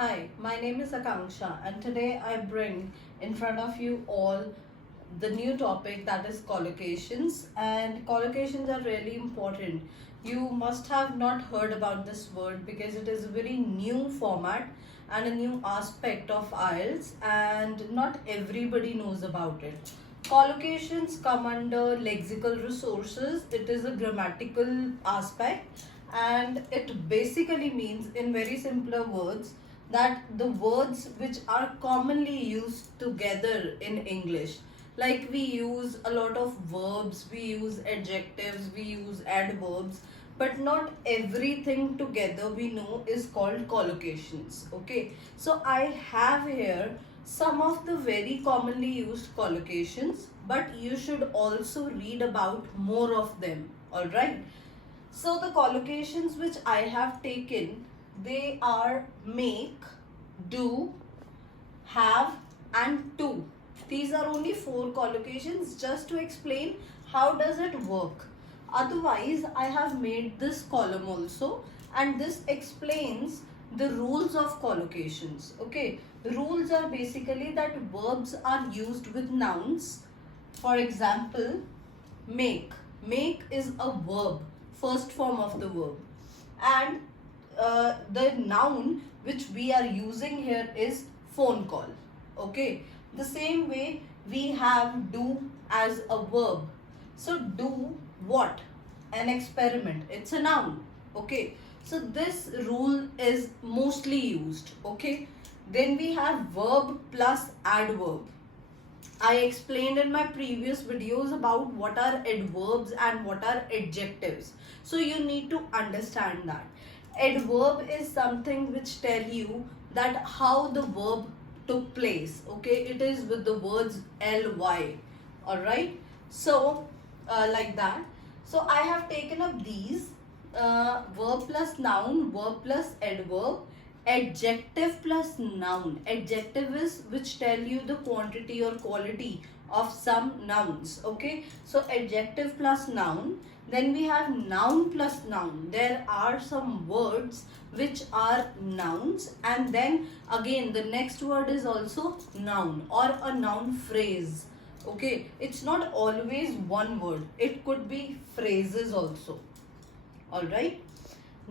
Hi, my name is Akanksha, and today I bring in front of you all the new topic that is collocations. And collocations are really important. You must have not heard about this word because it is a very new format and a new aspect of IELTS, and not everybody knows about it. Collocations come under lexical resources. It is a grammatical aspect, and it basically means, in very simpler words, that the words which are commonly used together in English, like we use a lot of verbs, we use adjectives, we use adverbs, but not everything together we know is called collocations. Okay, so I have here some of the very commonly used collocations, but you should also read about more of them. All right, so the collocations which I have taken, they are make, do, have and to. These are only 4 collocations just to explain how does it work. Otherwise, I have made this column also, and this explains the rules of collocations. Okay, rules are basically that verbs are used with nouns. For example, make. Make is a verb, first form of the verb, and the noun which we are using here is phone call. Okay, the same way we have do as a verb. So do what? An experiment. It's a noun. Okay, so this rule is mostly used. Okay, then we have verb plus adverb. I explained in my previous videos about what are adverbs and what are adjectives. So you need to understand that. Adverb is something which tell you that how the verb took place. Okay, it is with the words ly. Alright. So like that. So I have taken up these verb plus noun, verb plus adverb, adjective plus noun. Adjective is which tell you the quantity or quality of some nouns. Okay, so adjective plus noun. Then we have noun plus noun. There are some words which are nouns, and then again the next word is also noun or a noun phrase. Okay, it's not always one word, it could be phrases also. All right,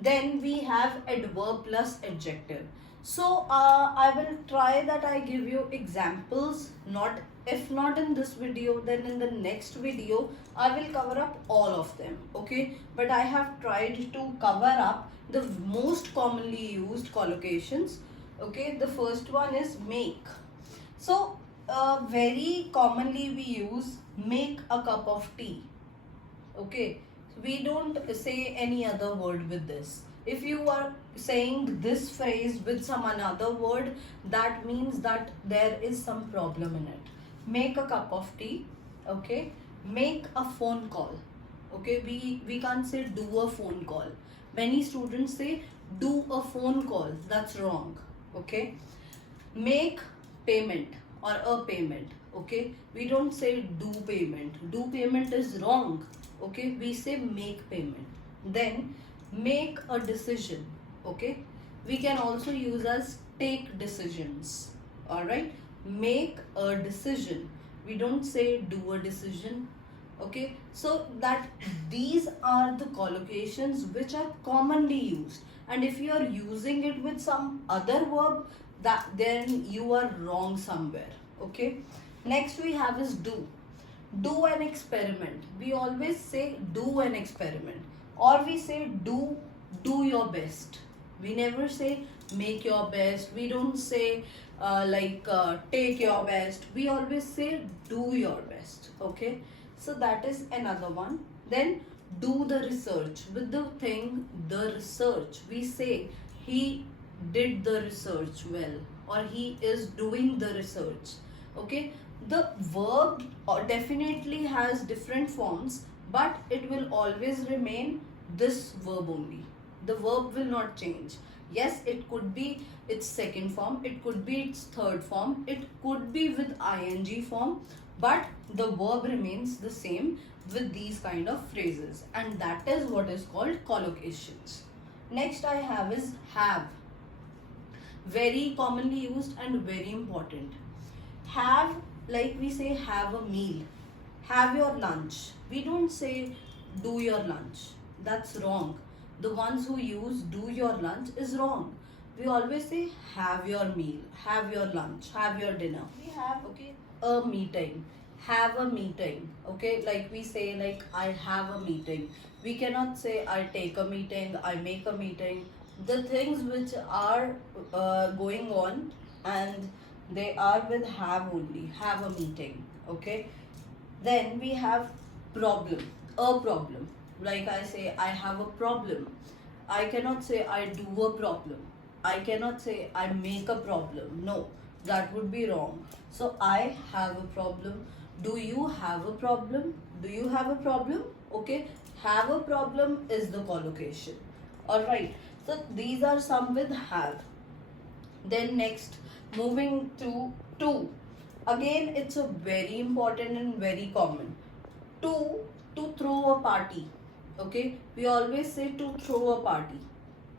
then we have adverb plus adjective. So I will try that I give you examples, not if not in this video, then in the next video I will cover up all of them. Okay, but I have tried to cover up the most commonly used collocations. Okay, the first one is make. So very commonly we use make a cup of tea. Okay, we don't say any other word with this. If you are saying this phrase with some another word, that means that there is some problem in it. Make a cup of tea. Okay, make a phone call. Okay, we can't say do a phone call. Many students say do a phone call. That's wrong. Okay, make payment or a payment. Okay, we don't say do payment. Do payment is wrong. Okay, we say make payment. Then make a decision. Okay, we can also use as take decisions. All right, make a decision. We don't say do a decision. Okay, so that these are the collocations which are commonly used, and if you are using it with some other verb, that then you are wrong somewhere. Okay, next we have is do an experiment. We always say do an experiment, or we say do your best. We never say make your best. We don't say take your best. We always say do your best. Okay, so that is another one. Then do the research. With the thing the research, we say he did the research well, or he is doing the research. Okay, the verb definitely has different forms, but it will always remain this verb only. The verb will not change. Yes, it could be its second form, it could be its third form, it could be with ing form, but the verb remains the same with these kind of phrases, and that is what is called collocations. Next I have is have. very commonly used and very important. Have, like we say, have a meal, have your lunch. We don't say do your lunch. That's wrong. The ones who use do your lunch is wrong. We always say have your meal, have your lunch, have your dinner. We have, okay, a meeting, have a meeting. Okay, like we say, like I have a meeting. We cannot say I take a meeting, I make a meeting. The things which are going on, and they are with have only, have a meeting. Okay, then we have problem, a problem. Like I say, I have a problem. I cannot say I do a problem. I cannot say I make a problem. No, that would be wrong. So I have a problem. Do you have a problem? Do you have a problem? Okay, have a problem is the collocation. Alright, so these are some with have. Then next, moving to. Again, it's a very important and very common. To throw a party. Okay, we always say to throw a party.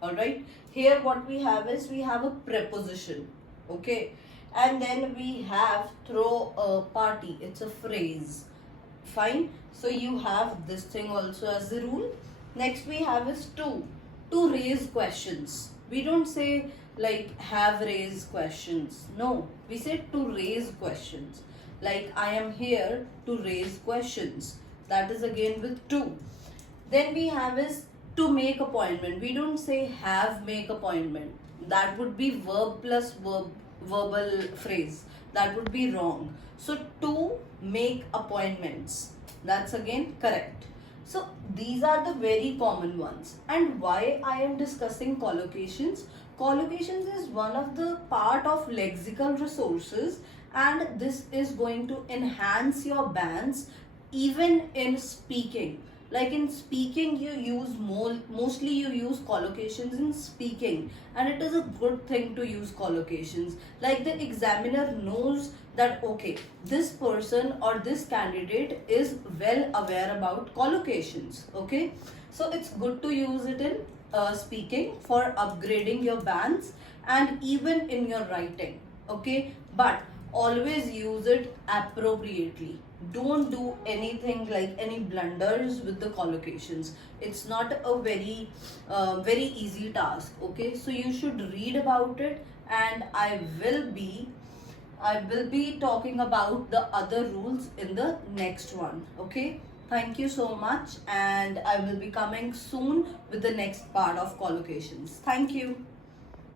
Alright, here what we have is we have a preposition. Okay, and then we have throw a party. It's a phrase. Fine. So you have this thing also as the rule. Next we have is to raise questions. We don't say like have raised questions. No, we say to raise questions. Like I am here to raise questions. That is again with to. Then we have is to make appointment. We don't say have make appointment. That would be verb plus verbal phrase. That would be wrong. So to make appointments. That's again correct. So these are the very common ones. And why I am discussing collocations? Collocations is one of the part of lexical resources, and this is going to enhance your bands even in speaking. Like in speaking you use mostly you use collocations in speaking, and it is a good thing to use collocations. Like the examiner knows that okay, this person or this candidate is well aware about collocations. Okay, so it's good to use it in speaking for upgrading your bands and even in your writing. Okay, but always use it appropriately. Don't do anything like any blunders with the collocations. It's not a very easy task. Okay, so you should read about it, and I will be talking about the other rules in the next one. Okay, thank you so much, and I will be coming soon with the next part of collocations. Thank you.